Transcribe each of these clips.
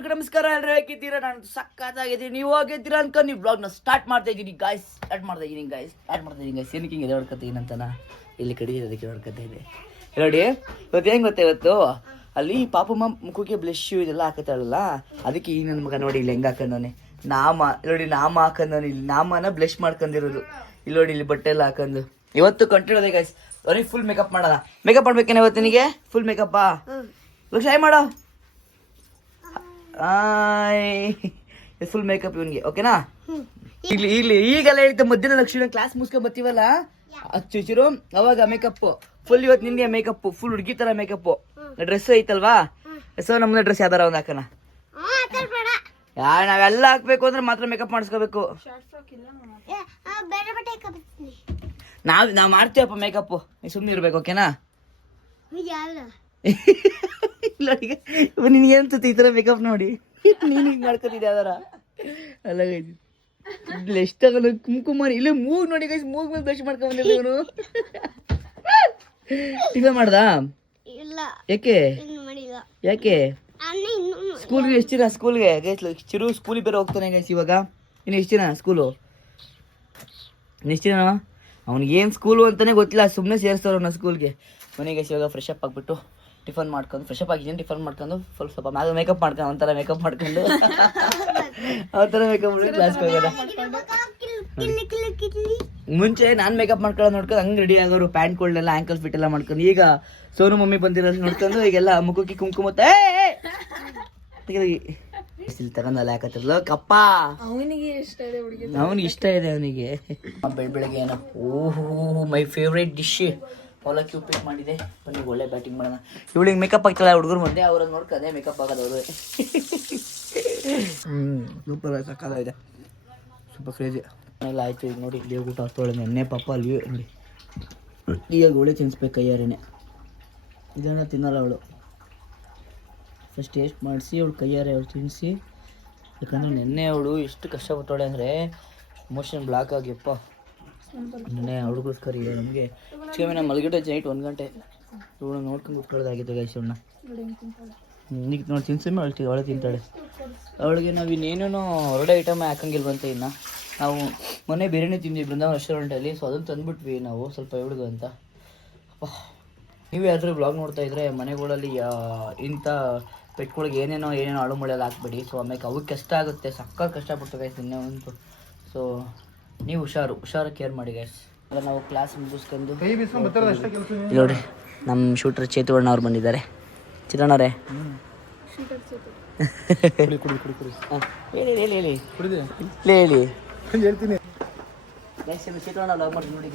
ಎಲ್ಲರಿಗೂ ನಮಸ್ಕಾರ. ಎಲ್ಲರೂ ಹೇಗಿದ್ದೀರಾ? ನಾನು ಸಕ್ಕತ್ತಾಗಿದ್ದೀನಿ. ನೀವು ಹೋಗಿದ್ದೀರಾ ಅನ್ಕೊಂಡು ನೀವು ಬ್ಲಾಗ್ನ ಸ್ಟಾರ್ಟ್ ಮಾಡ್ತಾ ಇದ್ದೀನಿ ಗಾಯ್ಸ್. ಸ್ಟಾರ್ಟ್ ಮಾಡ್ತಾ ಇದ್ದೀನಿ ಗಾಯ್ಸ್. ಏನಕ್ಕೆ ಹಿಂಗೆ ಹೊಡ್ಕೊತೀನಿ ಅಂತನಾ ಇಲ್ಲಿ ಕಡೆ ಅದಕ್ಕೆ ಹೊಡ್ಕೊತಾ ಇದೆ ನೋಡಿ. ಇವತ್ತು ಹೆಂಗೆ ಗೊತ್ತಾ, ಇವತ್ತು ಅಲ್ಲಿ ಪಾಪಮ್ಮ ಮುಖಕ್ಕೆ ಬ್ಲಶ್ ಇದೆಲ್ಲ ಹಾಕತ್ತಾಳಲ್ಲ, ಅದಕ್ಕೆ ಈ ನನ್ನ ಮಗ ನೋಡಿ ಇಲ್ಲಿ ಹೆಂಗೆ ಹಾಕೊಂಡವನೆ ನಾಮ ನೋಡಿ. ನಾಮ ಹಾಕೊಂಡವನು ಇಲ್ಲಿ, ನಾಮನ ಬ್ಲಶ್ ಮಾಡ್ಕೊಂಡಿರೋದು ಇಲ್ಲಿ ನೋಡಿ. ಇಲ್ಲಿ ಬಟ್ಟೆ ಎಲ್ಲ ಹಾಕೊಂಡು ಇವತ್ತು ಕಂಟಿನ್ಯೂ ಗಾಯ್ಸ್. ಅವ್ನಿಗೆ ಫುಲ್ ಮೇಕಪ್ ಮಾಡೋಣ. ಮೇಕಪ್ ಮಾಡ್ಬೇಕೇನೆ ಇವತ್ತು ನಿನಗೆ ಫುಲ್ ಮೇಕಪ್ಪಾ. ಲಕ್ಷ ಮಾಡೋ ಫುಲ್ ಮೇಕಪ್ ಇವನ್ಗೆ, ಓಕೆನಾ? ಈಗೆಲ್ಲ ಹೇಳ್ತಾ ಮಧ್ಯಾಹ್ನ ಲಕ್ಷ್ಮಿ ಕ್ಲಾಸ್ ಮುಗಿಸ್ಕೊಂಡ್ ಬರ್ತೀವಲ್ಲ ಚಿರು, ಅವಾಗ ಮೇಕಪ್ ಫುಲ್. ಇವತ್ತು ನಿನ್ಗೆ ಮೇಕಪ್ ಫುಲ್ ಹುಡುಗಿ ತರ ಮೇಕಪ್. ಡ್ರೆಸ್ ಐತಲ್ವಾ, ಸೊ ನಮ್ದು ಡ್ರೆಸ್ ಯಾವ್ದಾರ ಒಂದ್ ಹಾಕೋಣ. ನಾವೆಲ್ಲ ಹಾಕ್ಬೇಕು ಅಂದ್ರೆ ಮಾತ್ರ ಮೇಕಪ್ ಮಾಡಿಸ್ಕೋಬೇಕು. ನಾವ್ ಮಾಡ್ತೀವಪ್ಪ ಮೇಕಪ್, ನೀ ಸುಮ್ನೆ ಇರ್ಬೇಕು, ಓಕೆನಾ? ನಿನ್ಗೆ ಅನ್ಸುತ್ತೆ ಈ ತರ ಮೇಕಪ್ ನೋಡಿ ನೀನ್ ಹಿಂಗ್ ಮಾಡ್ಕೊತಿದ್ದೆ ಯಾವ್ದಾರ ಅಲ್ಲ ಎಷ್ಟ ಕುಂಕುಮ ಇಲ್ಲ ಮೂಗ್ ನೋಡಿ ಗೈಸ್. ಮೂಗ್ ಮೇಲೆ ಬ್ರಷ್ ಮಾಡ್ಕೊಂಡ್ಬಂದಿಲ್ಲ ಇವನು. ಟಿಫನ್ ಮಾಡ್ದಾ? ಯಾಕೆ ಯಾಕೆ ಸ್ಕೂಲ್ಗೆ ಎಷ್ಟು ದಿನ? ಸ್ಕೂಲ್ಗೆ ಗೈಸ್ ಚಿರು ಸ್ಕೂಲಿಗೆ ಬೇರೆ ಹೋಗ್ತಾನೆ ಗೈಸ್ ಇವಾಗ. ಇನ್ನು ಎಷ್ಟು ದಿನ ಸ್ಕೂಲು? ಎಷ್ಟು ದಿನ? ಅವ್ನಿಗೆ ಏನು ಸ್ಕೂಲು ಅಂತಾನೆ ಗೊತ್ತಿಲ್ಲ, ಸುಮ್ಮನೆ ಸೇರಿಸ್ತಾರ ಅವ್ನ ಸ್ಕೂಲ್ಗೆ. ಮನೆಗೆ ಇವಾಗ ಫ್ರೆಶ್ ಅಪ್ ಆಗ್ಬಿಟ್ಟು ಟಿಫನ್ ಮಾಡ್ಕೊಂಡು ಫ್ರೆಶ್ ಅಪ್ ಆಗಿದ್ದೀನಿ. ಟಿಫನ್ ಮಾಡ್ಕೊಂಡು ಸ್ವಲ್ಪ ಮ್ಯಾಗ ಮೇಕಪ್ ಮಾಡ್ಕೊಂಡು ಒಂಥರ ಮೇಕಪ್ ಮಾಡ್ಕೊಂಡು ಆ ಥರ ಮೇಕಪ್ ಮಾಡಿ ಕ್ಲಾಸ್ಗೆ ಹೋಗೋಣ. ಮುಂಚೆ ನಾನು ಮೇಕಪ್ ಮಾಡ್ಕೊಳ್ಳೋದು ನೋಡ್ಕೊಂಡು ಹಂಗೆ ರೆಡಿ ಆಗೋರು, ಪ್ಯಾಂಟ್ಗಳನ್ನೆಲ್ಲ ಆ್ಯಂಕಲ್ ಫಿಟ್ ಎಲ್ಲ ಮಾಡ್ಕೊಂಡು. ಈಗ ಸೋನು ಮಮ್ಮಿ ಬಂದಿರೋದು ನೋಡ್ಕೊಂಡು ಈಗೆಲ್ಲ ಮುಖಕ್ಕೆ ಕುಂಕುಮ ಇಲ್ಲಿ ತಗೊಂಡಲ್ಲ ಯಾಕತ್ತಿರಲ್ಲ ಕಪ್ಪ. ಅವನಿಗೆ ಇಷ್ಟ ಇದೆ ಅವನಿಗೆ. ಬೆಳಗ್ಗೆ ಏನೋ ಓಹೋ ಮೈ ಫೇವ್ರೇಟ್ ಡಿಶ್ ಅವಲಕ್ಕಿ ಉಪ್ಪಿಟ್ಟು ಮಾಡಿದೆ. ಬನ್ನಿ ಒಳ್ಳೆ ಬ್ಯಾಟಿಂಗ್ ಮಾಡೋಣ. ಇವಳಿಗೆ ಮೇಕಪ್ ಆಗ್ತಾಳೆ ಹುಡುಗರು ಮುಂದೆ, ಅವ್ರನ್ನ ನೋಡ್ಕೊಂಡೆ ಮೇಕಪ್ ಆಗೋದು ಅವರು. ಸೂಪರ್ ಸಕ್ಕತ್ತಾಗಿದೆ, ಸೂಪರ್ ಕ್ರೇಜಿ ಎಲ್ಲ ಆಯ್ತು. ಈಗ ನೋಡಿ ಇಲ್ಲಿ ಊಟ ಹಾಕ್ತೋಳೆ ನೆನ್ನೆ ಪಾಪ ಅಲ್ಲಿ ನೋಡಿ. ಈಗ ಒಳ್ಳೆ ತಿನ್ನಿಸ್ಬೇಕು ಕೈಯಾರೇನೆ, ಇದನ್ನು ತಿನ್ನಲ್ಲ ಅವಳು. ಫಸ್ಟ್ ಟೇಸ್ಟ್ ಮಾಡಿಸಿ ಅವಳು ಕೈಯಾರೆ ಅವಳು ತಿನ್ನಿಸಿ. ಯಾಕಂದರೆ ನೆನ್ನೆ ಅವಳು ಎಷ್ಟು ಕಷ್ಟಪಟ್ಟವಳೆ ಅಂದರೆ ಎಮೋಷನ್ ಬ್ಲಾಕ್ ಆಗ್ಯಪ್ಪ. ನೆನ್ನೆ ಹುಡುಗೋಸ್ಕರ ಇದೆ ನಮಗೆ ಚಿಕನ್. ನಾವು ಮಲಗಿಟ್ಟೆ ನೈಟ್ 1 ಗಂಟೆ. ಇವಳು ನೋಡ್ಕೊಂಡು ಕೂತ್ಕೊಳ್ಳೋದಾಗಿತ್ತು ಗೈಸ್. ಅವಳನ್ನ ಈಗ ನೋಡಿ ತಿನ್ಸಮ್ಮೆ ಅಳ್ತೀವಿ, ಅವಳೆ ತಿಂತಾಳೆ. ಅವಳಿಗೆ ನಾವು ಇನ್ನೇನೋ ಹೊರಡೆ ಐಟಮ್ ಹಾಕಂಗಿಲ್ವಂತೆ. ಇನ್ನು ನಾವು ಮೊನ್ನೆ ಬಿರಿಯಾನಿ ತಿಂದ್ವಿ ಬೃಂದಾವನ್ ರೆಸ್ಟೋರೆಂಟಲ್ಲಿ, ಸೊ ಅದನ್ನು ತಂದುಬಿಟ್ವಿ ನಾವು ಸ್ವಲ್ಪ ಇವಳಿಗೆ ಅಂತ. ನೀವು ಯಾವ್ದಾದ್ರು ಬ್ಲಾಗ್ ನೋಡ್ತಾ ಇದ್ರೆ ಮನೆಗಳಲ್ಲಿ ಇಂಥ ಪೆಟ್ಗಳಿಗೆ ಏನೇನೋ ಆಳು ಮಳೆಯಲ್ಲಿ ಹಾಕ್ಬೇಡಿ. ಸೊ ಆಮೇಲೆ ಅವಕ್ಕೆ ಕಷ್ಟ ಆಗುತ್ತೆ, ಸಕ್ಕತ್ ಕಷ್ಟಪಟ್ಟು ಗೈಸ್ ಇನ್ನೇ ಒಂದು. ಸೊ ನೀವು ಹುಷಾರು ಕೇರ್ ಮಾಡಿ ಗೈಸ್. ನಾವು ಕ್ಲಾಸ್ ಮುಗಿಸ್ಕೊಂಡು ನೋಡಿ ನಮ್ಮ ಶೂಟರ್ ಚೇತುವಣ್ಣ ಅವ್ರು ಬಂದಿದ್ದಾರೆ. ಚಿತ್ರಣ್ಣವ್ರೆ ಹೇಳಿ ಹೇಳ್ತೀನಿ. ಚೇತುವಣ್ಣ ಲವ್ ಮಾಡಿ ನೋಡಿ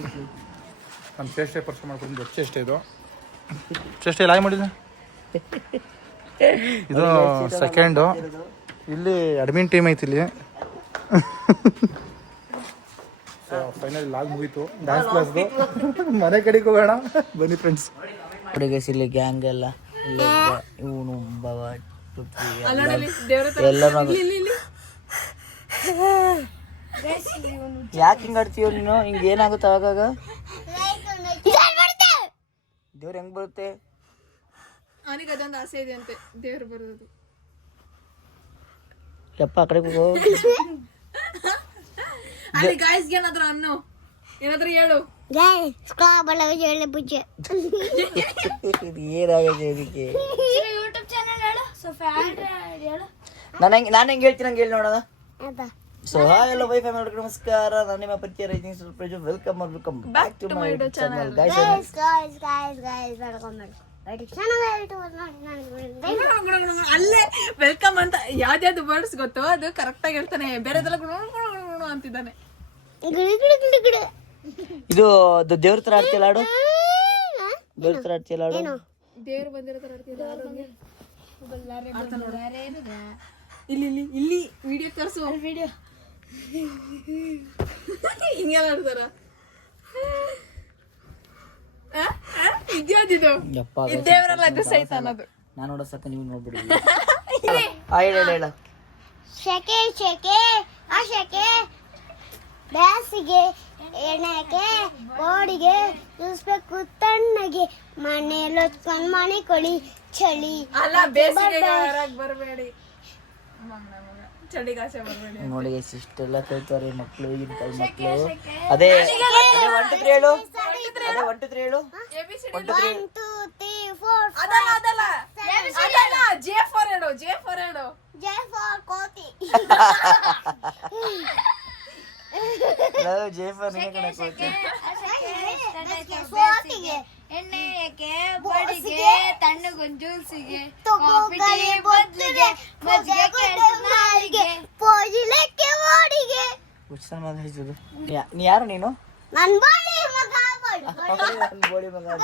ನಮ್ಮ ಚೇಷ್ಟೆ ಪರಿಚಯ ಮಾಡ್ಕೊಂಡು ದೊಡ್ಡ ಚೇಷ್ಟೆ ಇದು. ಚೇಷ್ಟೆ ಲಾಯ್ ಮಾಡಿದೆ ಇದು ಸೆಕೆಂಡು. ಇಲ್ಲಿ ಅಡ್ಮಿನ್ ಟೀಮ್ ಐತಿ ಇಲ್ಲಿ. ಸೊ ಫೈನಲ್ ಲಾಗ್ ಮುಗೀತು ಡ್ಯಾನ್ಸ್ ಕ್ಲಾಸ್ದು. ಮನೆ ಕಡೆಗೆ ಹೋಗೋಣ ಬನ್ನಿ ಫ್ರೆಂಡ್ಸ್. ಹುಡುಗಸ್ ಇಲ್ಲಿ ಗ್ಯಾಂಗ್ ಎಲ್ಲ ಇವನು ಬವ ಎಲ್ಲರೂ ಯಾಕೆ ಹಿಂಗೆ ಆಡ್ತೀವ ನೀನು? ಹಿಂಗೆ ಏನಾಗುತ್ತೆ ಆಗಾಗ? ದೇವ್ರು ಹೆಂಗ್ ಬರುತ್ತೆ? ಅವನಿಗೆ ಅದೊಂದು ಆಸೆ ಇದೆ ಅಂತೆ ದೇವ್ರು ಬರೋದು. ಯಪ್ಪ ಆ ಕಡೆ ಹೋಗು. ಅಲ್ಲಿ ಗಾಯ್ಸ್ ಏನಾದ್ರು ಅನ್ನು ಏನಾದ್ರು ಹೇಳು. ಏನಾಗಿದೆ ಇದಕ್ಕೆ? ಯೂಟ್ಯೂಬ್ ಚಾನೆಲ್ ಹೇಳು. ಸೊ ಫ್ಯಾನ್ ಹೇಳು. ನಾನು ಹೆಂಗೆ ಹೇಳ್ತೀನಿ ಹಂಗೆ ಹೇಳಿ ನೋಡೋಣ. ಸೊ ಹಾಯ್ ಎಲ್ಲೋ ವೈಫೈ ಮಾಡೋಕೆ ನಮಸ್ಕಾರ. ನಾನು ನಿಮ್ಮ ಪರಿಚಯ ರೈಟಿಂಗ್ ಸ್ವಲ್ಪ welcome back to my YouTube channel guys. ಅಲ್ಲೇ ವೆಲ್ಕಮ್ ಅಂತ ಯಾವ್ದು ವರ್ಡ್ಸ್ ಗೊತ್ತೋ ಅದು ಕರೆಕ್ಟ್ ಆಗಿ ಹೇಳ್ತಾನೆ, ಬೇರೆದೆಲ್ಲ ಗುಣ ಅಂತಿದ್ದಾನೆ. ಇದು ದೇವ್ರ ತರ ಆಡ್ತಿಲ್ಲ ಆಡು, ದೇವ್ರ ತರ ಆಡ್ತಿಲ್ಲ ಆಡು. ದೇವ್ರು ಬಂದಿರೋ ತರ ಇಲ್ಲಿ ಇಲ್ಲಿ ವಿಡಿಯೋ ತೋರಿಸು. ವಿಡಿಯೋ ಹಿಂಗೆಲ್ಲ ಆಡ್ತಾರ. ಇದ್ಯಾವ್ದಿದು? ದೇವರಲ್ಲ ಇದು ಸೈತಾನದು. ನಾನು ನೋಡೋ ಸಾಕ ನೀವು ನೋಡ್ಬಿಡಿ. ಹೇಳ ಶೆಕೆ ಶೆಕೆ ಆ ಶೆಕೆ ಬೇಸಿಗೆ ಎಣ್ಣೆಗೆ ಗೋಡಿಗೆ ಯೂಸ್ಬೇಕು ತಣ್ಣಗೆ ಮನೆಯಲ್ಲಿ ಹೊತ್ಕೊಂಡು ಮನೆ ಕೊಳಿ ಚಳಿ. ಅಲ್ಲ ಬೇಸಿಗೆ ಹೊರಗೆ ಬರಬೇಡಿ. ಚಳಿಗಾಸೆ ಬರ್ಬೇಡಿ. ನೋಡಿ guys, ಇಷ್ಟೆಲ್ಲ ಕೇಳ್ತಾರೆ ಮಕ್ಕಳು, ಈಗಿನ ಕಾಲ ಮಕ್ಕಳು. ಅದೇ 1 2 3 ಹೇಳು, ಅದೇ 1 2 3 ಹೇಳು. 1 2 3 1 2 3 4 ಅದಲ್ಲ J4 ಹೇಳು. J for ಕೋತಿ. ಜೇಫರ್ ಸೋಟಿಗೆ ಎಣ್ಣೆ ಏಕೆ ಬಡಿಗೆ ತಣ್ಣಗೊಂದು ಜ್ಯೂಸಿಗೆ ತಗೋಗಲಿ ಬದ್ಲಿಗೆ ಮಜ್ಜಿಗೆ ಕೆಟ್ಟು ನಾಲಿಗೆ ಪೋಜಿಲೆಕ್ಕೆ ಓಡಿಗೆ. ನೀ ಯಾರು ನೀನು? ನನ್ ಬಾಳಿ ಮಗ ಬೋಳಿ ಮಗ ಅಂತ.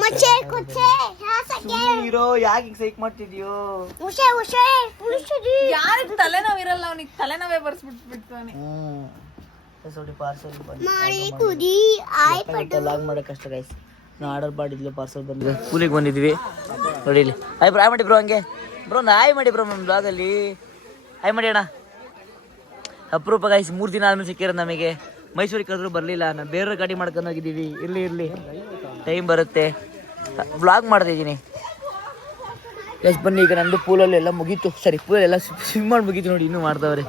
ಮುಚ್ಚೆ ಕುಚ್ಚೆ ಹಾಸಕ್ಕೆ ಹೀರೋ ಯಾಕೆ ಸೈಕ್ ಮಾಡ್ತಿದ್ಯೋ? ಉಷೆ ಉಷೆ ಉಳಿಸಿದಿ. ಯಾರಿಗ್ ತಲೆನೋವು ಇರಲ್ಲ, ಅವನಿಗೆ ತಲೆನೋವೇ ಬರ್ಸ್ಬಿಟ್ಬಿಡ್ತಾನೆ. ನೋಡಿ ಪಾರ್ಸಲ್ ಮಾಡಿ ಕುದಿ ಆಯ್ ಪಟ್ಟು ಲಾಗ್ ಮಾಡಕ್ ಕಷ್ಟ ಗೈಸ್. ನಾ ಆರ್ಡರ್ ಮಾಡಿದ್ಲು, ಪಾರ್ಸಲ್ ಬಂದಿದೆ. ಸ್ಕೂಲಿಗೆ ಬಂದಿದ್ವಿ ನೋಡಿ ಇಲ್ಲಿ. ಆಯ್ ಬ್ರೋ, ಆಯ್ ಮಾಡಿ ಬ್ರೋ, ಹಂಗೆ ಬ್ರೋ ಒಂದು ಆಯ್ ಮಾಡಿ ಬ್ರೋ ನಮ್ಮ ಬ್ಲಾಗಲ್ಲಿ. ಆಯ್ ಮಾಡಿ ಅಣ್ಣ. ಅಪರೂಪ ಗೈಸ್, 3 ದಿನ ಆದ್ಮೇಲೆ ಸಿಕ್ಕಿರೋದು ನಮಗೆ. ಮೈಸೂರಿಗೆ ಕರೆದ್ರು ಬರಲಿಲ್ಲ, ನಾವು ಬೇರೆ ಗಾಡಿ ಮಾಡ್ಕೊಂಡು ಹೋಗಿದ್ದೀವಿ. ಇರಲಿ ಟೈಮ್ ಬರುತ್ತೆ, ಬ್ಲಾಗ್ ಮಾಡ್ತಾಯಿದ್ದೀನಿ ಗೈಸ್. ಬನ್ನಿ, ಈಗ ನಂದು ಪೂಲಲ್ಲಿ ಎಲ್ಲ ಮುಗೀತು. ಸರಿ, ಪೂಲಲ್ಲಿ ಸ್ವಿಮ್ ಮಾಡಿ ಮುಗೀತು ನೋಡಿ. ಇನ್ನೂ ಮಾಡ್ತಾವ್ರೆ,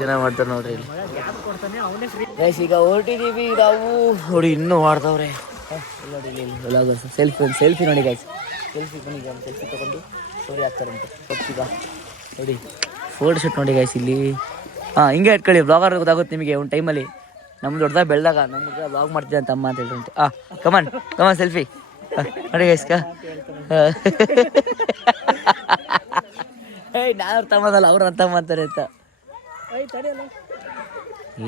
ಜನ ಮಾಡ್ತಾರೆ ನೋಡ್ರಿ ಇಲ್ಲಿ ಗೈಸ್. ಈಗ ಹೊರಟಿದ್ದೀವಿ ನಾವು ನೋಡಿ, ಇನ್ನೂ ಮಾಡ್ತಾವ್ರೆ ನೋಡಿ ಇಲ್ಲಿ. ಸೆಲ್ಫಿ ನೋಡಿ ಗೈಸ್, ಸೆಲ್ಫಿ ಬನ್ನಿ, ಸೆಲ್ಫಿ ತೊಗೊಂಡು ಸ್ಟೋರಿ ಹಾಕ್ತಾರಂತೆ. ಈಗ ನೋಡಿ ಫೋಟೋ ಶೂಟ್ ನೋಡಿ ಗೈಸ್ ಇಲ್ಲಿ. ಹಿಂಗೆ ಇಟ್ಕೊಳ್ಳಿ, ಬ್ಲಾಗರ್ ಗೊತ್ತಾಗುತ್ತೆ ನಿಮಗೆ ಒಂದು ಟೈಮಲ್ಲಿ. ನಮ್ಮ ದೊಡ್ಡದಾಗ ಬೆಳೆದಾಗ ನಮ್ಗೆ ಬ್ಲಾಗ್ ಮಾಡ್ತಿದ್ದೆ ಅಂತ ಅಮ್ಮ ಅಂತ ಹೇಳ್ರಂತೆ. ಕಮಾನ್ ಸೆಲ್ಫಿ ನೋಡಿ ಗೈಸ್. ನಾನು ಅರ್ಥ ಮಾಡಲ್ಲ, ಅವ್ರು ಅರ್ಥ ಮಾಡ್ತಾರೆ ಅಂತ.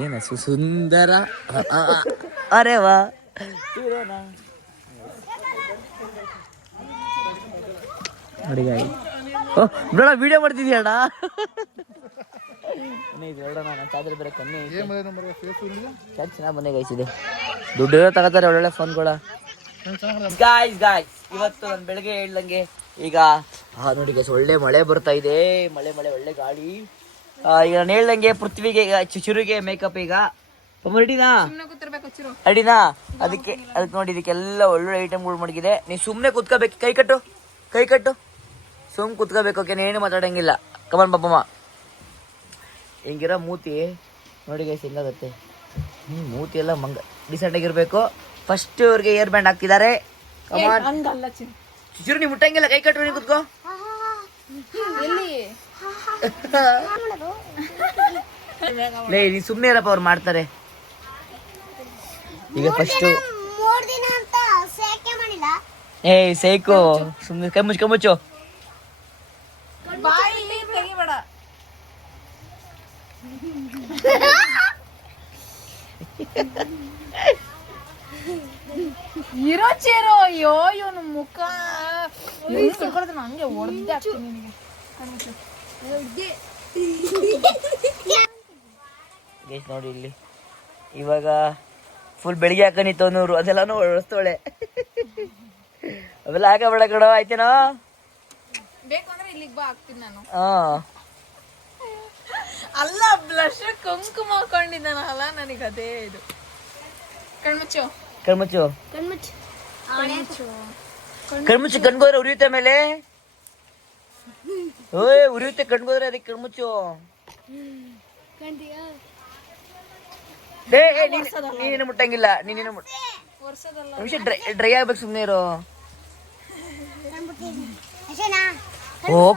ಏನ ಸುಂದರ ಅರೆ ವಾ ನೋಡಿ ಗಾಯಿ. ಬೇಡ ವಿಡಿಯೋ ಮಾಡ್ತಿದ್ಯಣ್ಣ. ನಾನು ಚಾರ್ಜರ್ ಬೇರೆ ಕಮ್ಮಿ ಚೆನ್ನಾಗಿ ಮನೆ ಗಾಯಿಸಿದೆ. ದುಡ್ಡು ತಗೋತಾರೆ ಒಳ್ಳೊಳ್ಳೆ ಫೋನ್ಗಳ. ಗಾಯ್ಸ್ ಇವತ್ತು ನಾನು ಬೆಳಗ್ಗೆ ಹೇಳ್ದಂಗೆ ಈಗ ನೋಡಿ ಗೈಸ್, ಒಳ್ಳೆ ಮಳೆ ಬರ್ತಾ ಇದೆ. ಮಳೆ ಒಳ್ಳೆ ಗಾಳಿ. ಈಗ ನಾನು ಹೇಳ್ದಂಗೆ ಪೃಥ್ವಿಗೆ ಚಿರುಗೆ ಮೇಕಪ್ ಈಗ ರೆಡಿನಾ ರೆಡಿನಾ. ಅದಕ್ಕೆ ನೋಡಿ, ಇದಕ್ಕೆಲ್ಲ ಒಳ್ಳೊಳ್ಳೆ ಐಟಮ್ಗಳು ಮಡಗಿದೆ. ನೀನು ಸುಮ್ಮನೆ ಕುತ್ಕೋಬೇಕು, ಕೈ ಕಟ್ಟು ಸುಮ್ಮನೆ ಕುತ್ಕೋಬೇಕು. ಓಕೆ, ಏನು ಮಾತಾಡಂಗಿಲ್ಲ. ಕಮನ್ ಪಾಪಮ್ಮ. ಹಿಂಗಿರೋ ಮೂತಿ ನೋಡಿ ಗೈಸ್ ಹೆಂಗಾಗತ್ತೆ. ಮೂತಿ ಎಲ್ಲ ಡಿಸೆಂಟ್ ಆಗಿರ್ಬೇಕು. ಫಸ್ಟ್ ಅವ್ರಿಗೆ ಏರ್ ಬ್ಯಾಂಡ್ ಹಾಕ್ತಿದ್ದಾರೆ. ಕಮಾನ್ ಚಿರು, ನೀವು ಮುಟ್ಟಂಗಿಲ್ಲ, ಕೈ ಕಟ್ಟು, ನೀವು ಕುತ್ಕೋ. ಲೇ ನೀ ಸುಮ್ಮನೆ ಇರಪ್ಪ, ಅವ್ರು ಮಾಡ್ತಾರೆ. ಈಗ ಫಸ್ಟ್ 3 ದಿನ ಅಂತ ಸೇಕೆ ಮಾಡಿಲ್ಲ. ಸೈಕು ಸುಮ್ಮನೆ ಕಮ್ಮುಚ್ಚು. ಬಾಯಲ್ಲಿ ತೆಗಿಬೇಡ. ಇರೋ ಚೇರು. ಅಯ್ಯೋ ಇವನು ಮುಖ ಹಂಗೆ ಹೊಡೆದೇ ಆಗ್ತೀನಿ ನಿನಗೆ. ಗೈಸ್ ನೋಡಿ ಇಲ್ಲಿ, ಇವಾಗ ಫುಲ್ ಬೆಳಿಗ್ಗೆ ಹಾಕೊಂಡಿತ್ತು 100, ಅದೆಲ್ಲಾನು ಒಳಸ್ತೋಳೆ. ಅವೆಲ್ಲ ಹಾಕಬೇಡ ಕಡೋ, ಆಯ್ತೇನೋ? ಬೇಕು ಅಂದ್ರೆ ಇಲ್ಲಿಗೆ ಬಾ, ಹಾಕ್ತೀನಿ ನಾನು. ಅಲ್ಲ, ಬ್ಲಶ್ ಕುಂಕುಮ ಹಾಕೊಂಡಿದ್ದಾನಲ್ಲ, ನನಗೆ ಅದೇ ಇದು. ಕಣ್ಮುಚ್ಚು ಕಣ್ಗೋದ್ರೆ ಉರಿಯುತ್ತೆ ಮೇಲೆ. ಉರಿಯುತ್ತೆ ಕಣ್ಗೋದ್ರೆ, ಅದಕ್ಕೆ ಕಣ್ಮುಚ್ಚು. ನೀನೇನು ಮುಟ್ಟಂಗಿಲ್ಲ, ನಿಮಿಷ ಡ್ರೈ ಆಗ್ಬೇಕು, ಸುಮ್ಮನೆ ಇರೋ.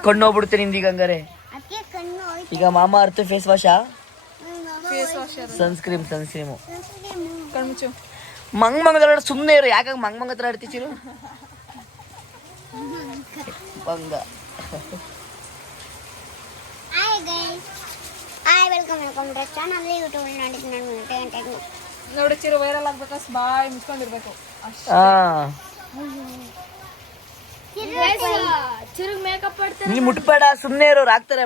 ಕಣ್ಣು ಹೋಗ್ಬಿಡುತ್ತೆ ನಿಂದೀಗ ಹಂಗಾರೆ. ಈಗ ಮಾಮಾ ಅರ್ಥ ಫೇಸ್ ವಾಶಾ, ಸನ್ಸ್ಕ್ರೀಮು ಕಣ್ಮುಚ್ಚು. ಮಂಗದ ಸುಮ್ಮನೆ ಇರೋ. ಯಾಕಾಗ ಮಂಗ ಹತ್ರ ಆಡ್ತಿಚಿರು ಮಂಗ. ನೋಡಿ ಚಿರು, ವೈರಲ್ ಆಗ್ಬೇಕು, ಬಾಯ್ ಮುಚ್ಕೊಂಡಿರ್ಬೇಕು. ಚಿರುಗ್ ಮೇಕಪ್ ಮಾಡ್ತಾರೆ. ನೀ ಮುಟ್ಬೇಡ, ಸುಮ್ಮನೆ ಇರೋರು ಆಗ್ತಾರೆ.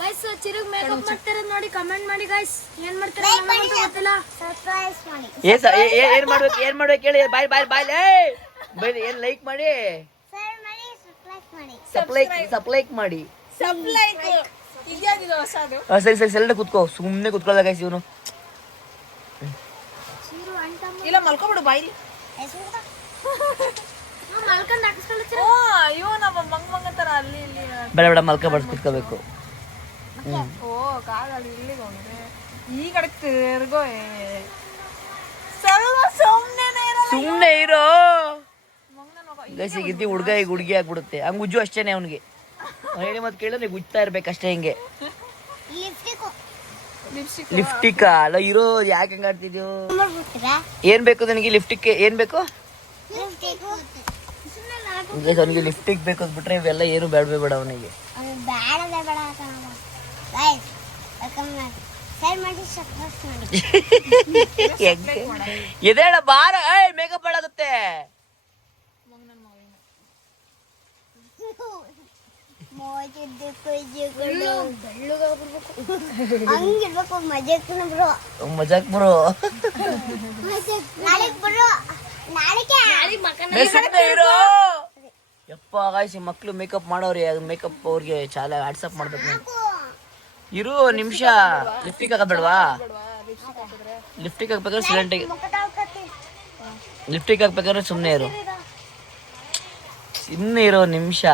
ಗೈಸ್, ಚಿರುಗ್ ಮೇಕಪ್ ಮಾಡ್ತಾರೆ ನೋಡಿ, ಕಮೆಂಟ್ ಮಾಡಿ ಗೈಸ್. ಏನ್ ಮಾಡ್ತಾರೆ ಗೊತ್ತಿಲ್ಲ. ಏನ್ ಮಾಡ್ಬೇಕು ಹೇಳಿ. ಬಾಯ್ ಏನ್ ಲೈಕ್ ಮಾಡಿ, ಸಬ್ಲೈಕ್ ಮಾಡಿ. ಸರಿ ಕುತ್ಕೋ, ಸುಮ್ಮನೆ ಕುತ್ಕೊಳ್ಳ ಗೈಸ್. ಇವನು ಇಲ್ಲ ಮಲ್ಕೊಬಿಡು ಬಾಯಿಲಿ. ಮಲ್ಕೊಂಡ್ ಹಾಕಿಸ್ಕೊಳ್ಳುತ್ತೀರ ಓ ಅಯ್ಯೋ ನಮ್ಮ ಮಂಗ್ ಅಂತಾರ ಅಲ್ಲಿ ಇಲ್ಲಿ. ಬೇಡ ಬೇಡ ಮಲ್ಕ ಬಡ್ದು ಕುತ್ಕೋಬೇಕು. ಓ ಕಾಲಲ್ಲಿ ಇಲ್ಲಿಗೆ ಹೋಗಿದೆ. ಈ ಕಡೆ ತಿರ್ಗೋ ಸ್ವಲ್ಪ ಸುಮ್ಮನೆ ಇರೋ ಗಸಿಗಿದ್ದಿ ಹುಡುಗ ಈಗ ಹುಡುಗಿ ಆಗ್ಬಿಡುತ್ತೆ. ಹಂಗ ಉಜ್ಜು ಅಷ್ಟೇನೆ ಅವನಿಗೆ ಹೇಳಿ ಮತ್ತೆ ಕೇಳಿದ್ರೆ ಉಜ್ತಾ ಇರ್ಬೇಕಷ್ಟೇ ಹಿಂಗೆ. ಲಿಫ್ಟಿಕ್ ಅಲ್ಲ ಇರೋ ಯಾಕೆ ಹಂಗ ಆಡ್ತಿದ್ಯೋ? ಏನ್ ಬೇಕು ನನಗೆ ಲಿಫ್ಟಿಕ್? ಏನ್ ಬೇಕು ಅವನಿಗೆ? ಲಿಫ್ಟಿಕ್ ಬೇಕು ಅಂದ್ಬಿಟ್ರೆ ಇವೆಲ್ಲ ಏನು ಬೇಡವೇ ಬೇಡ ಅವನಿಗೆ. ಎದೇಳ ಬಾರ ಮೇಕಪ್ ಹಾಳಾಗುತ್ತೆ. ಮಜಾಕ್ ಬ್ರೋ. ಯಪ್ಪ ಗಾಯ್ಸಿ ಮಕ್ಳು ಮೇಕಪ್ ಮಾಡೋರಿ, ಅದು ಮೇಕಪ್ ಅವ್ರಿಗೆ ಚಾಲ ವಾಟ್ಸಪ್ ಮಾಡ್ಬೇಕು. ಇರು ನಿಮಿಷ. ಲಿಫ್ಟಿಕ್ ಹಾಕಬೇಡವಾ? ಲಿಫ್ಟಿಕ್ ಹಾಕ್ಬೇಕಾದ್ರೆ ಸೈಲೆಂಟಾಗಿ, ಲಿಫ್ಟಿಕ್ ಹಾಕ್ಬೇಕಾದ್ರೆ ಸುಮ್ಮನೆ ಇರು. ಸುಮ್ಮನೆ ಇರೋ ನಿಮಿಷ.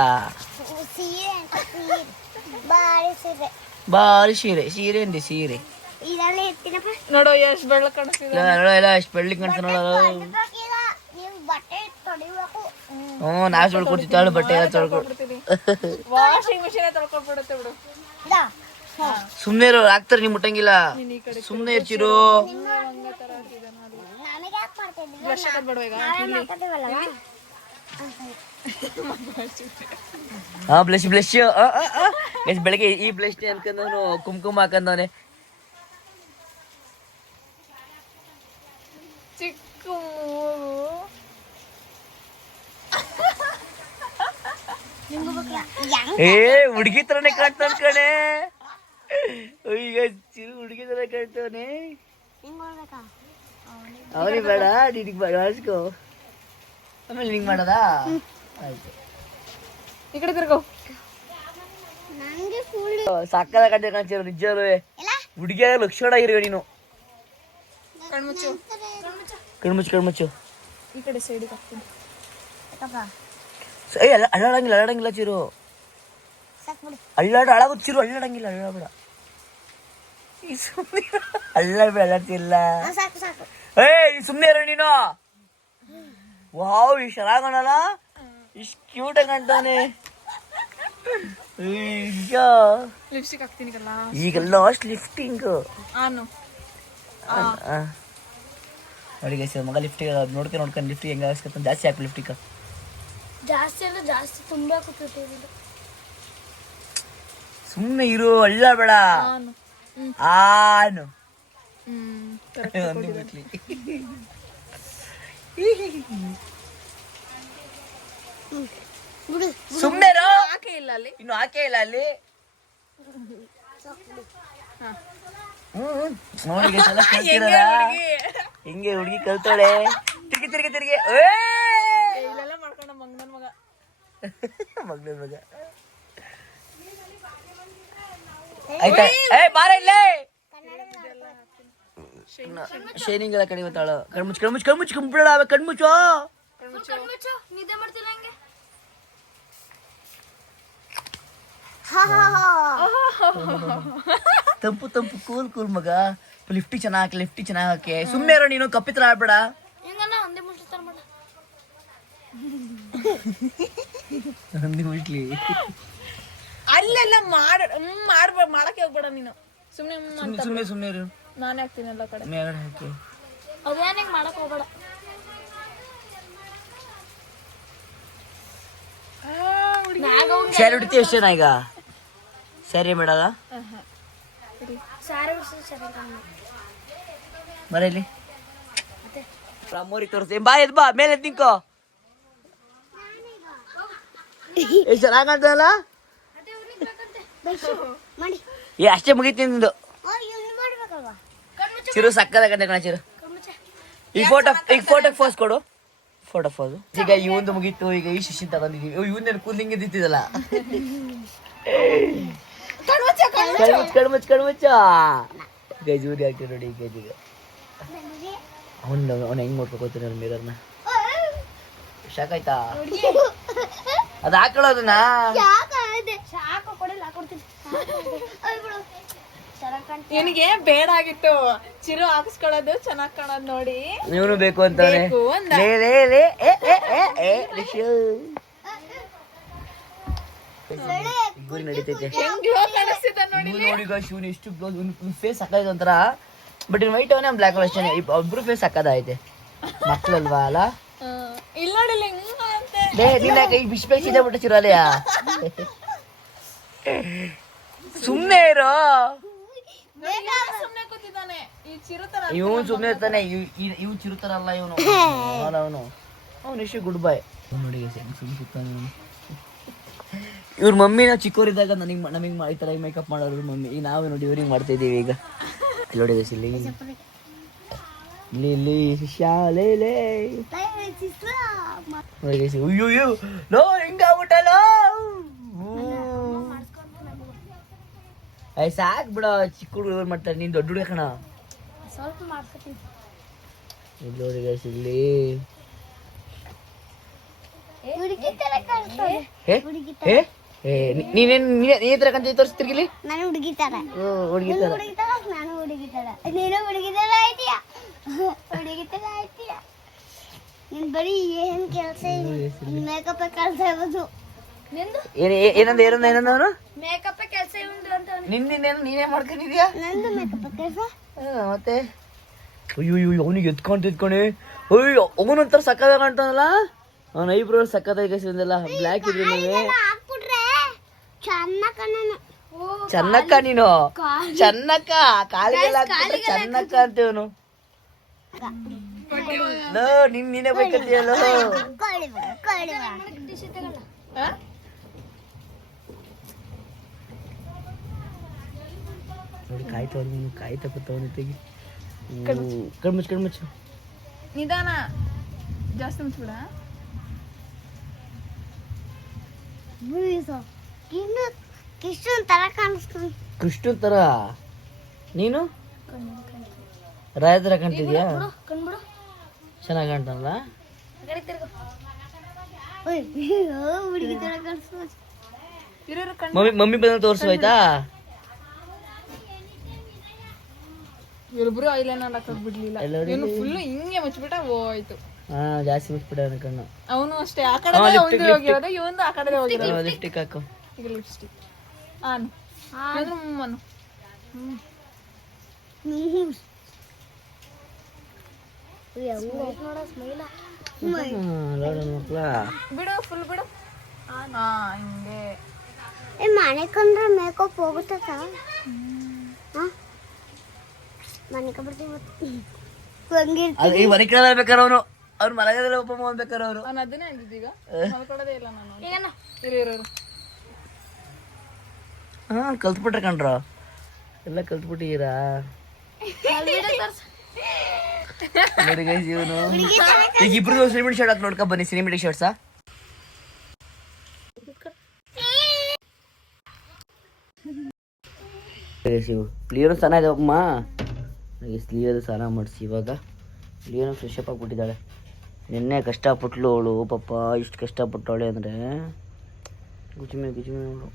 ಬಾರಿ ಸೀರೆ ಸೀರೆ ಅಂದಿ ಸೀರೆ ನೋಡೋ ಎಷ್ಟು ಬೆಳ್ಳಕ್ ಕಾಣಿಸ್ತಿದೆ. ಎಲ್ಲ ಎಷ್ಟು ಬೆಳ್ಳಿಗೆ ಕಾಣ್ತಾ ನೋಡೋ. ಹ್ಞೂ ನಾವ್ ತೊಳ್ಕೊಡ್ತೀವಿ ತಾಳು ಬಟ್ಟೆ ಎಲ್ಲ ತೊಳ್ಕೊಡ್ತೀವಿ. ವಾಷಿಂಗ್ ಮಿಷಿನ್ ತೊಳ್ಕೊಟ್ಬಿಡುತ್ತೆ ಬಿಡು. ಸುಮ್ನೆ ಇರೋ, ಹಾಕ್ತಾರೆ ನಿಮ್ ಮುಟ್ಟಂಗಿಲ್ಲ. ಸುಮ್ನೆ ಇರ್ಚಿರು. ಬ್ರಷ್ ಹಾಕೋದ್ಬೇಡ ಈಗ. ಹಾ ಬ್ಲಶ್ ಬ್ಲಶ್ ಬೆಳಗ್ಗೆ ಈ ಬ್ಲಶ್ ಅನ್ಕೊಂಡವನು ಕುಂಕುಮ ಹಾಕಂದವನೆ. ಚಿಕ್ಕ ಏ ಹುಡುಗಿ ತರನೇ ಕಾಣ್ತಾನ ಕಣೆ. ಈಗ ಹುಡುಗಿ ತರ ಕಾಣ್ತವನೆ. ಅವನಿಗೆ ಬೇಡ, ನಿನಗೆ ಬಳಸ್ಕೋ. ಆಮೇಲೆ ನಿಂಗೆ ಮಾಡೋದಾ? ಆಯ್ತು. ಈ ಕಡೆ ತಿರ್ಗೋ. ಸಾಕಾದ ಕಂಡ ಕಾಣ್ತಿರೋ ನಿಜರು. ಹುಡುಗಿಯಾಗ ಲಕ್ಷಣ ಆಗಿರೋ ನೀನು. ಕಣ್ಮುಚ್ಚು ಕಣ್ಮುಚ್ಚು ಕಣ್ಮುಚ್ಚು. ಈ ಕಡೆ ಸೈಡಿಗೆ ಹಾಕ್ತೀನಿ. ಅಳ್ಳಾಡಂಗಿಲ್ಲ ಅಳ್ಳಾಡಂಗಿಲ್ಲ ಚಿರು. ಅಳ್ಳಾಗುತ್ತೆ ಚಿರು, ಅಳ್ಳಾಡಂಗಿಲ್ಲ ಅಳ್ಳಾಡಬೇಡ. ಈ ಸುಮ್ಮನೆ ಅಳ್ಳಾಡ್ಬೇಡ, ಅಳ್ಳಾಡ್ತಿಲ್ಲ. ಸುಮ್ಮನೆ ಇರೋ ನೀನು. ವಾವ್ ಇಷ್ಟು ಚೆನ್ನಾಗಲ್ಲ, ಇಷ್ಟು ಕ್ಯೂಟ್ ಆಗಿ ಕಾಣ್ತಾನೆ. ಲಿಪ್ಸ್ಟಿಕ್ ಹಾಕ್ತೀನಿ ಈಗ ಲಾಸ್ಟ್ ಲಿಫ್ಟಿಂಗ್ ಆನು ನೋಡಿ ಗೈಸ್, ಮಗ ಲಿಫ್ಟಿಗೆ ನೋಡ್ಕೊಂಡು ಲಿಫ್ಟಿಗೆ ಹೆಂಗೆ ಹಾಕ್ಸ್ಕೊತಾನೆ. ಜಾಸ್ತಿ ಹಾಕಿ ಲಿಫ್ಟಿಕ್. ಜಾಸ್ತಿ ಅಲ್ಲ, ಜಾಸ್ತಿ ತುಂಬಾ ಕೂತಿರ್ತೀವಿ. ಸುಮ್ಮನೆ ಇರು, ಅಳ್ಳಾಡಬೇಡ. ಆನು ಬಿಟ್ಲಿ. ಸುಮ್ಮನೆ ಹಾಕೇ ಇಲ್ಲ ಅಲ್ಲಿ, ಇನ್ನು ಹಾಕೇ ಇಲ್ಲ ಅಲ್ಲಿ. ನೋಡಿ ಹಿಂಗೆ ಹುಡುಗಿ ಕಲ್ತಾಳೆ. ತಿರ್ಗಿ ತಿರ್ಗಿ ತಿರ್ಗಿ ಇಲ್ಲೆಲ್ಲ ಮಾಡ್ಕೊಂಡ ಮಂಗನ ಮಗ. ಮಗ್ನ ಮಗ ಆಯ್ತಾ? ಬಾರ ಇಲ್ಲೇ. ಶೈನಿಂಗ್ ಎಲ್ಲ ಕಡಿಮೆ ತಾಳು. ಕಣ್ಮುಚ್ಚು ಕಣ್ಮುಚ್ಚು ಕಣ್ಮುಚ್ಚು ಕಂಬಿಡ ಕಣ್ಮುಚ್ಚು. ನಿದ್ದೆ ಮಾಡ್ತಿಲ್ಲ ಹಂಗೆ. ತಂಪು ತಂಪು ಕೂಲ್ ಕೂಲ್ ಮಗ. ಲಿಫ್ಟಿ ಚೆನ್ನಾಗಿ ಲಿಫ್ಟಿ ಚೆನ್ನಾಗಿ ಹಾಕಿ. ಸುಮ್ಮನೆ ಇರೋ ನೀನು, ಕಪ್ಪಿತ್ರ ಆಡ್ಬೇಡ. ಹಿಂಗಲ್ಲ ಒಂದೇ ಮುಟ್ಲಿ ಮಾಡ. ಒಂದೇ ಮುಟ್ಲಿ ಅಲ್ಲೆಲ್ಲ ಮಾಡಕ್ಕೆ ಹೋಗ್ಬೇಡ ನೀನು. ಸುಮ್ಮನೆ ಸುಮ್ಮನೆ ಇರು. ನಾನೇ ಹಾಕ್ತೀನಿ ಎಲ್ಲ ಕಡೆ. ಮೇಗಡೆ ಹಾಕಿ. ಅದೇನಿಗೆ ಮಾಡಕ್ ಹೋಗ್ಬೇಡ. ಸ್ಯಾರಿ ಹೊಡಿತೀವಿ ಅಷ್ಟೇನಾ ಈಗ? ಸ್ಯಾರಿ ಮೇಡದ ಸಾರಿ ಸರಿ ಮರೇಲಿ ಅಮ್ಮೋರಿಗೆ ತೋರಿಸ್ತೀನಿ. ಬಾ ಎದ್ ಬಾ, ಮೇಲೆ ಎದ್ದು ನಿಂಕೋ. ಎಷ್ಟು ಚೆನ್ನಾಗಿ ಕಾಣ್ತದಲ್ಲ. ಏ ಅಷ್ಟೇ ಮುಗಿತೀನಿ ನಿಂದು. ಚಿರು ಸಕ್ಕದ ಕಣ ಚಿರು. ಈಗ ಫೋಟೋ ಫೋಸ್ ಕೊಡು. Photo pose. ಈಗ ಇವಂದು ಮುಗೀತು. ಈಗ ಈ ಶಿಶಿನ್ ತಗೊಂಡಿದೀವಿ. ಇವಂದೇನು ಕೂಲಿಂಗ್ ಇದ್ದಿದ್ದಲ್ಲ. ಕಣ್ಮುಚ್ಚ ಗೈಜೂರಿ ಆಗ್ತೀವಿ ನೋಡಿ. ಈಗ ಅವ್ನು ಹೆಂಗೆ ನೋಡ್ಕೋತೀನಿ ಅಲ್ಲಿ ಮಿರರ್ನ. ಶಾಕ್ ಆಯ್ತಾ? ಅದು ಹಾಕೊಳ್ಳೋದನ್ನ ಸಾಕು ಕೊಡಿಲ್ಲ ಹಾಕೊಡ್ತೀನಿ. ಚೆನ್ನಾಗಿ ಕಾಣ್ತೀವಿ. ಇವನಿಗೆ ಬೇಡ ಆಗಿತ್ತು ಚಿರು ಹಾಕಿಸ್ಕೊಳ್ಳೋದು ಚೆನ್ನಾಗ್ ಕಾಣೋದು ನೋಡಿ ಇವನು ಬೇಕು ಅಂತಾನೆ. ಬೇಕು ಅಂದ. ಲೇ ಲೇ ಲೇ ಏ ಏ ಏ ಏ ರಿಷು ಗುರಿ ನಡೀತೈತೆ. ಹೆಂಗ್ glow ಕಾಣಿಸ್ತಿದ್ದ ನೋಡಿ. ಇವ್ನು ನೋಡಿ ಗಾಯ್ಸ್, ಇವ್ನು ಎಷ್ಟು ಫೇಸ್ ಸಾಕಾಯ್ತು ಒಂಥರ. ಬಟ್ ಇವ್ನು ವೈಟ್ ಅವನೇ ಬ್ಲ್ಯಾಕ್ ಅಷ್ಟೇ. ಒಬ್ರು ಫೇಸ್ ಸಾಕಾದೈತೆ. ಮಕ್ಳಲ್ವಾ ಅಲ್ಲ? ಇಲ್ಲ ನೋಡಿಲ್ಲ ಹಿಂಗ ಅಂತೆ. ಲೇ ನಿನ್ನ ಕೈ ಬಿಸ್ಬೇಕಿದೆ ಬಿಟ್ಟು ಚಿರಾಲಯ. ಸುಮ್ನೆ ಇರೋ. ಸುಮ್ನೆ ಕೂತಿದ್ದಾನೆ ಈ ಚಿರು ತರ. ಇವನು ಸುಮ್ನೆ ಇರ್ತಾನೆ. ಇವ್ ಚಿರುತಾರಲ್ಲ ಇವನು. ಅವನು ಎಷ್ಟು ಗುಡ್ ಬಾಯ್ ನೋಡಿ. ಸುಮ್ಮನೆ ಸುತ್ತಾನೆ. ಇವ್ರ ಮಮ್ಮಿ ನಾವು ಚಿಕ್ಕವರಿದ್ದಾಗ ನಮಗೆ ಈ ಥರ ಮೇಕಪ್ ಮಾಡೋರು ಮಮ್ಮಿ. ಈಗ ನಾವೇ ನೋಡಿ ಇವ್ರಿಗೆ ಮಾಡ್ತಾ ಇದೀವಿ ಈಗ. ನೋಡಿ ಇಲ್ಲಿ ಶಾಲೆ ಅಯ್ಯೋ ಲೋ ಹಿಂಗಾಗ್ಬಿಟ್ಟಲ್ಲ. ಸಾಕ್ ಬಿಡ, ಚಿಕ್ಕ ಹುಡುಗರು ಮಾಡ್ತಾರೆ. ನೀನ್ ದೊಡ್ಡ ಹುಡುಗ ಕಣ. ಸ್ವಲ್ಪ ಮಾಡ್ಕೊತೀನಿ. ಇಲ್ಲಿ ನೋಡಿ ಗೈಸ್, ಇಲ್ಲಿ ನೀನೇನ್ ನೀ ತರ ಕಂತ ತೋರಿಸ್ತಿರ್ಗಿಲಿ. ನಾನು ಹುಡುಗಿ ತರ ಹುಡುಗಿ ತರ ನಾನು ಹುಡುಗಿ ತರ ನೀನು ಹುಡುಗಿ ತರ ಆಯ್ತೀಯ. ಹುಡುಗಿ ತರ ಆಯ್ತೀಯ. ನೀನ್ ಬರೀ ಏನ್ ಕೆಲಸ ಮೇಕಪ್ ಕೆಲಸ ಇರೋದು. ನಿಂದು ಏನಂದ ಅವನು ಮೇಕಪ್ ಕೆಲಸ ಉಂಟು ಅಂತ ನೀನೇ ಮಾಡ್ಕೊಂಡಿದ್ಯಾ? ನಂದು ಮೇಕಪ್ ಕೆಲಸ ಮತ್ತೆ ಅಯ್ಯೋ ಅವನಿಗೆ ಎತ್ಕೊಂಡೆ. ಅಯ್ಯೋ ಅವನಂತರ ಸಕ್ಕದಾಗ ಕಾಣ್ತಾನಲ್ಲ. ಅವನ ಐಬ್ರೋ ಸಕ್ಕದಾಗಿಲ್ಲ. ಬ್ಲ್ಯಾಕ್ ಇದ್ರೆ ಹಾಕ್ಬಿಟ್ರೆ ಚೆನ್ನಕ್ಕ. ನೀನು ಚೆನ್ನಕ್ಕ ಕಾಲಿಗೆಲ್ಲ ಹಾಕ್ಬಿಟ್ರೆ ಚೆನ್ನಕ್ಕ ಅಂತೇವನು. ನೀನೇ ಬೇಕಂತೀಯಲ್ಲ. ನೋಡಿ ಕಾಯಿ ತಪ್ಪತ್ತವನು ತೆಗಿ. ಕಣ್ಮುಚ್ಚು ನಿಧಾನ ಜಾಸ್ತಿ ಮುಚ್ಬಿಡ. ಕೃಷ್ಣನ್ ತರ ಕಾಣಿಸ್ತಾನೆ. ಕೃಷ್ಣನ್ ತರ ನೀನು ರಾಯ ತರ ಕಾಣ್ತಿದ್ಯಾ? ಕಣ್ಬಿಡು ಚೆನ್ನಾಗಿ ಕಾಣ್ತಾನಲ್ಲ. ಹುಡುಗಿ ತರ ಕಾಣಿಸ್ತಾನೆ. ಇರೋರು ಕಣ್ ಮಮ್ಮಿ ಬಂದ ತೋರ್ಸು ಆಯ್ತಾ? ಇವ್ರಿಬ್ರು ಐಲೈನರ್ ಹಾಕಕ್ ಬಿಡ್ಲಿಲ್ಲ. ಇವನು ಫುಲ್ ಹಿಂಗೆ ಮುಚ್ಬಿಟ್ಟ ಹೋಯ್ತು. ಜಾಸ್ತಿ ಮುಚ್ಬಿಟ್ಟ ನನ್ನ ಕಣ್ಣು. ಅವನು ಅಷ್ಟೇ ಆ ಕಡೆ ಹೋಗಿರೋದು, ಇವನು ಆ ಕಡೆ ಹೋಗಿರೋದು. ಲಿಪ್ಸ್ಟಿಕ್ ಹಾಕು. ಈಗ ಲಿಪ್ಸ್ಟಿಕ್ ಆನ್ ಅಂದ್ರೆ ಮುಮ್ಮನು. ಬಿಡು ಫುಲ್ ಬಿಡು. ಹಿಂಗೆ ಮನೆ ಕಂಡ್ರೆ ಮೇಕಪ್ ಹೋಗುತ್ತ ಮನೆ ಈ ಮನೆ ಕಡೆ ಬೇಕಾರೆ ಅವನು ಅವ್ರು ಮಲಗದಲ್ಲಿ ಒಬ್ಬ ಬೇಕಾರೆ ಅವರು. ಅವ್ನು ಅದನ್ನೇ ಅಂದಿದ್ದು. ಈಗ ಮಲ್ಕೊಡೋದೇ ಇಲ್ಲ ನಾನು. ಇರೋರು ಕಲ್ತ್ಬಿಟ್ರೆ ಕಣ್ರ ಎಲ್ಲ ಕಲ್ತ್ಬಿಟ್ಟಿದ್ದೀರಾ ನೋಡಿ ಗೈಸ್. ಇವನು ಈಗ ಇಬ್ರು ಸಿನಿಮೆಟಿಕ್ ಶರ್ಟ್ ಹಾಕಿ ನೋಡ್ಕೊ ಬನ್ನಿ. ಸಿನಿಮೆಟಿಕ್ ಶರ್ಟ್ಸಾ ಲಿಯೋನು ಸ್ನಾನ ಇದೆ ಅಮ್ಮ. ಲಿಯೋದು ಸ್ನಾನ ಮಾಡಿಸಿ ಇವಾಗ. ಲಿಯೋನು ಫ್ರೆಶ್ ಅಪ್ ಆಗಿಬಿಟ್ಟಿದ್ದಾಳೆ. ನಿನ್ನೆ ಕಷ್ಟಪಟ್ಲು ಅವಳು ಪಾಪ. ಇಷ್ಟು ಕಷ್ಟಪಟ್ಟವಳೆ ಅಂದರೆ ಗುಜುಮೆ ಅವಳು.